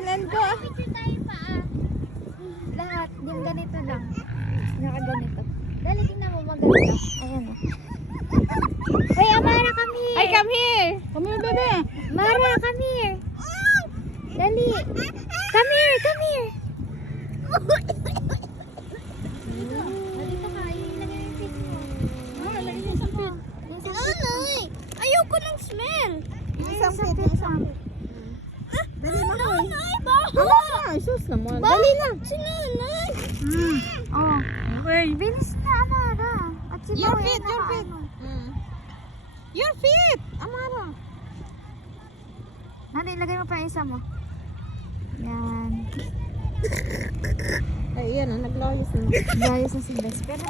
one and go. Picture tayo pa lahat, yung ganito lang. Nakaganito. Dali, tingnan mo maganda. Ayan o. Hey, Amara, come here. Ay, come here. Come here, bebe. Mara, come here. Dali. Come here, come here. Dito ka, ilagay yung face mo. Lagay mo sa phone. Ayoko ng smell. Isang feet, isang feet. Dali mo ko. Ama, sus naman. Dali lang. Sinunod. Oh. Okay. Bilis na, Amara. At si Your Boy, feet, your feet. Your feet, Amara. Dali, ilagay mo pa yung isa mo. Yan. Ay, yan, naglayos na. Gayos na si Bes. Pero